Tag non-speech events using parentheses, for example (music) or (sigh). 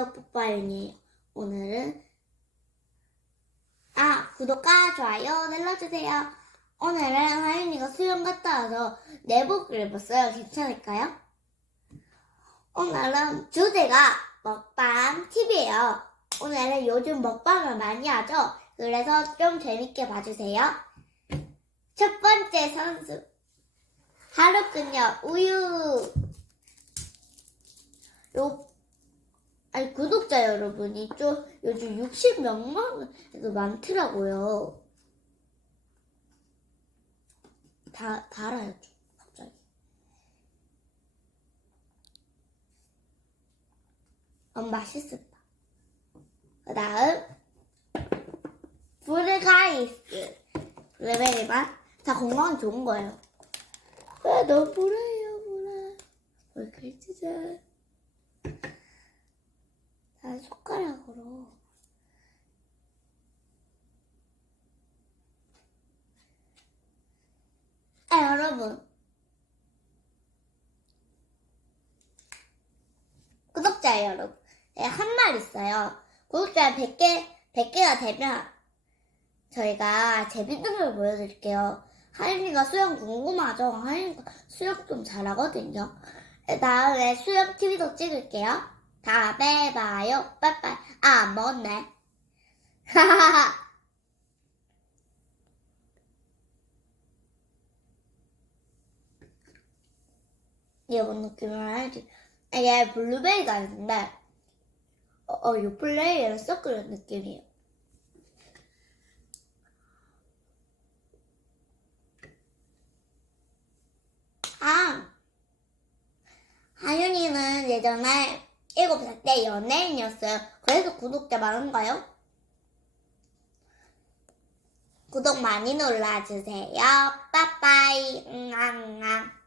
안녕하세요, 뽀빠윤이에요. 오늘은, 아, 구독과 좋아요 눌러주세요. 오늘은 하윤이가 수영 갔다 와서 내복을 입었어요. 괜찮을까요? 오늘은 주제가 먹방 팁이에요. 오늘은 요즘 먹방을 많이 하죠? 그래서 좀 재밌게 봐주세요. 첫 번째 선수. 하루 끈요 우유. 요 구독자 여러분이 좀 요즘 60몇만도 많더라고요. 다 달아요 좀 갑자기. 음 맛있었다. 그 다음 브르가이스 레벨이 맛. 다 건강 좋은 거예요. 아, 너무 불해요 불해. 왜 글지 자. 난 손가락으로. 아, 여러분. 구독자 여러분. 네, 한말 있어요. 구독자 100개, 100개가 되면 저희가 재밌는 걸 보여드릴게요. 하윤이가 수영 궁금하죠? 하윤이가 수영 좀 잘하거든요. 네, 다음에 수영 TV도 찍을게요. 다음에 봐요. 빠이빠이. 아. 이게 (laughs) 뭔 느낌을 알지? 이게 블루베리가 있는데, 어, 어, 요 플레이를 섞으는 느낌이에요. 아! 하윤이는 예전에 7살 때 연예인이었어요. 그래서 구독자 많은가요? 구독 많이 눌러주세요. 빠빠이. 응앙앙.